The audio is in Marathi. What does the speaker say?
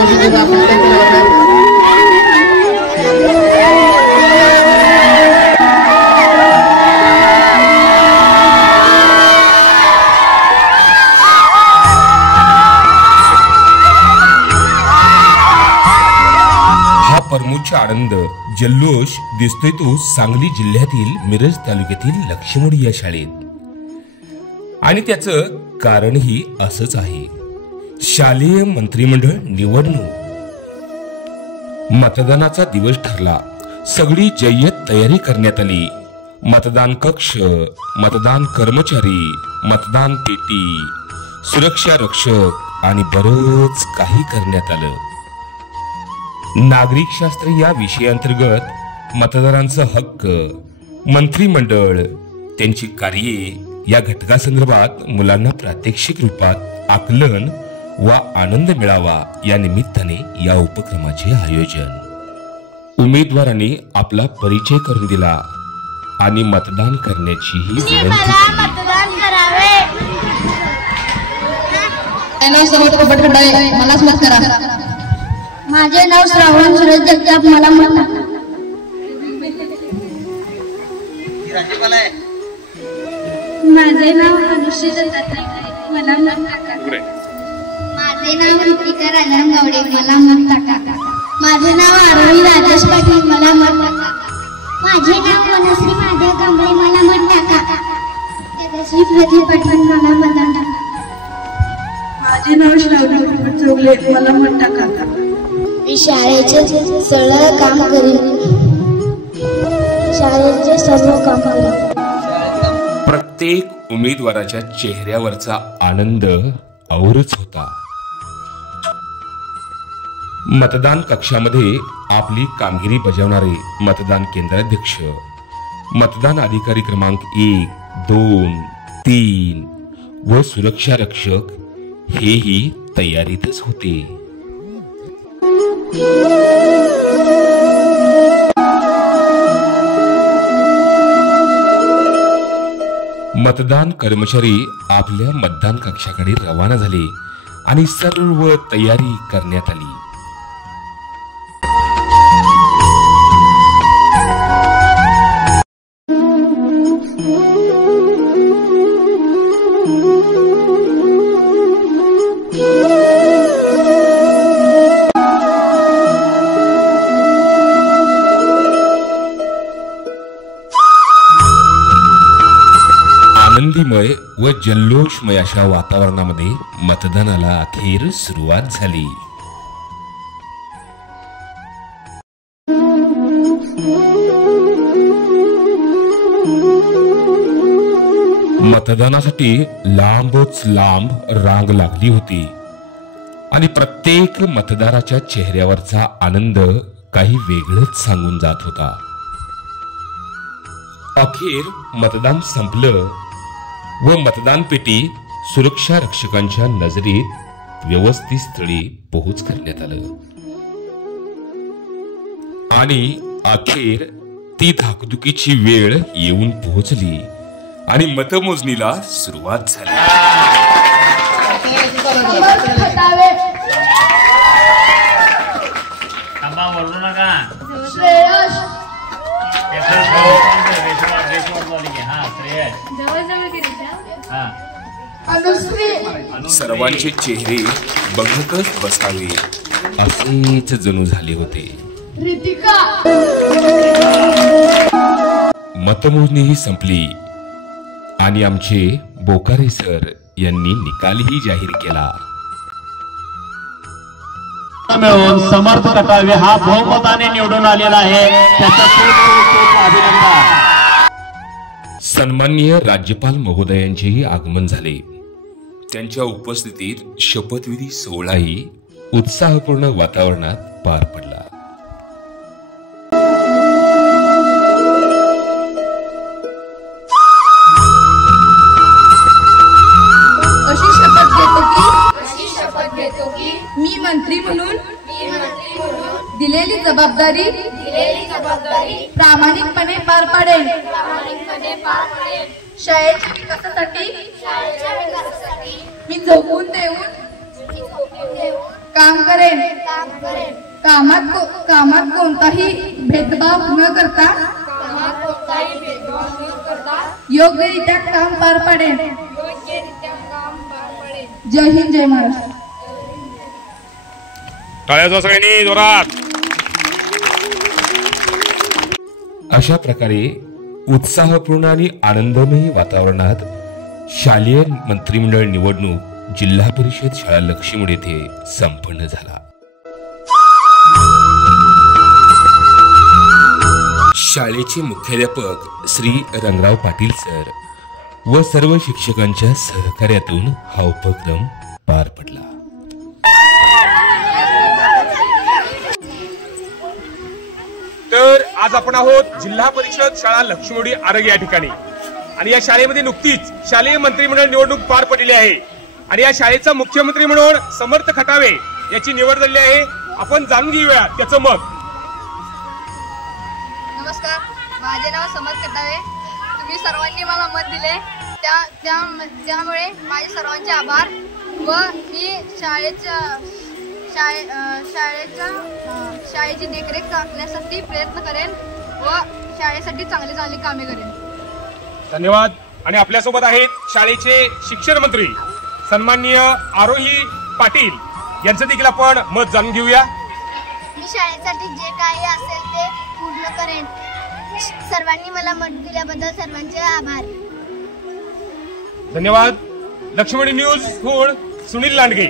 उपस्थितीचा प्रत्येक केला परमोच्च आनंद जल्लोष दिसतोय तो सांगली जिल्ह्यातील मिरज तालुक्यातील लक्ष्मणी या शाळेत आणि त्याचं कारणही असंच आहे. शालेय मंत्रिमंडळ निवडणूक. मतदानाचा दिवस ठरला. सगळी जय्यत तयारी करण्यात आली. मतदान कक्ष, मतदान कर्मचारी, मतदान पेटी, सुरक्षा रक्षक आणि बरंच काही करण्यात आलं. नागरिक शास्त्र या विषयाअंतर्गत मतदारांचा हक्क, मंत्रिमंडळ, त्यांची कार्ये या घटकासंदर्भात मुलांना प्रात्यक्षिक रूपात आकलन व आनंद मिळावा या निमित्ताने या उपक्रमाचे आयोजन. उमेदवारांनी आपला परिचय करून दिला आणि मतदान करण्याचीही विनंती केली. मलाच मत करा. माझे नाव श्रावण सुरेश जगताप, मला मत टाका. माझे नाव अनुश्री दत्तात्रय, मला मत टाका. माझे नाव ऋतिका राजाराम गावडे, मला मत टाका. माझे नाव आरोही राजेश पाटील, मला मत टाका. माझे नाव वनश्री महादेव कांबळे, मला मत टाका. तेजस्वी प्रदीप पाटील, मला मतदान टाका. माझे नाव श्रावणी चौगले, मला मत टाका. मी शाळेचे सगळं काम करीन. शाळेचे सर्व काम करीन. प्रत्येक उमेदवाराच्या चेहऱ्यावरचा आनंद औरच होता. मतदान कक्षामध्ये आपली कामगिरी बजावणारे मतदान केंद्राध्यक्ष, मतदान अधिकारी क्रमांक 1, 2, 3 व सुरक्षा रक्षक हेही तयारीतच होते. मतदान कर्मचारी आपल्या मतदान कक्षाकडे रवाना झाले आणि सर्व तयारी करण्यात आली. आनंदीमय व जल्लोषमय अशा वातावरणामध्ये मतदानाला अखेर सुरुवात झाली. मतदानासाठी लांबच लांब रांग लागली होती आणि प्रत्येक मतदाराच्या चेहऱ्यावरचा आनंद काही वेगळंच सांगून जात होता. अखेर मतदान संपलं व मतदान पेटी सुरक्षा रक्षकांच्या नजरेत व्यवस्थित स्थळी पोहोच करण्यात आलं आणि अखेर ती धाकधुकीची वेळ येऊन पोहोचली आणि मतमोजणीला सुरुवात झाली. सर्वांचे चेहरे बघतच बसावे असेच जणू झाले होते. मतमोजणीही संपली आणि आमचे बोकारे सर यांनी निकालही जाहीर केला. मिळून समर्थ कटावे हा बहुमताने निवडून आलेला आहे, त्याचा खूप अभिनंदन. सन्माननीय राज्यपाल महोदयांचेही आगमन झाले. त्यांच्या उपस्थितीत शपथविधी सोहळाही उत्साहपूर्ण वातावरणात पार पडला. अशी शपथ घेतो की मी मंत्री म्हणून दिलेली जबाबदारी प्रामाणिकपणे पार पाडेन. शाळेच्या विकासासाठी मी झोकून देऊन काम करेन कामात कोणताही भेदभाव न करता योग्यरित्या काम पार पाडेन. जय हिंद, जय महाराष्ट्र. टाळ्या सगळ्यांनी जोरात. अशा प्रकारे उत्साहपूर्ण आणि आनंदमयी वातावरणात शालेय मंत्रिमंडळ निवडणूक जिल्हा परिषद शाळा लक्ष्मीमुळे येथे संपन्न झाला. शाळेचे मुख्याध्यापक श्री रंगराव पाटील सर व सर्व शिक्षकांच्या सहकार्यातून हा उपक्रम पार पडला. तर आज आपण आहोत जिल्हा परिषद शाळा लक्ष्मीमुळे आरग या ठिकाणी आणि या शाळेमध्ये नुकतीच शालेय मंत्रिमंडळ निवडणूक पार पडलेली आहे आणि या शाळेचा मुख्यमंत्री म्हणून समर्थ खटावे याची निवड झाली आहे. आपण जाणून घेऊया त्याचं मत. नमस्कार, माझे नाव समर्थ खटावे. तुम्ही सर्वांनी मला मत दिले त्यामुळे माझे सर्वांचे आभार व मी शाळेची देखरेख करण्यासाठी प्रयत्न करेन व शाळेसाठी चांगली कामे करेन. धन्यवाद. आणि आपल्यासोबत आहेत शाळेचे शिक्षण मंत्री सन्माननीय आरोही पाटील यांचं देखील आपण मत जाणून घेऊया. मी शाळेसाठी जे काही असेल ते पूर्ण करेन. सर्वांनी मला मत दिल्याबद्दल सर्वांचे आभार. धन्यवाद. लक्ष्मणी न्यूज हुन सुनील लांडगे.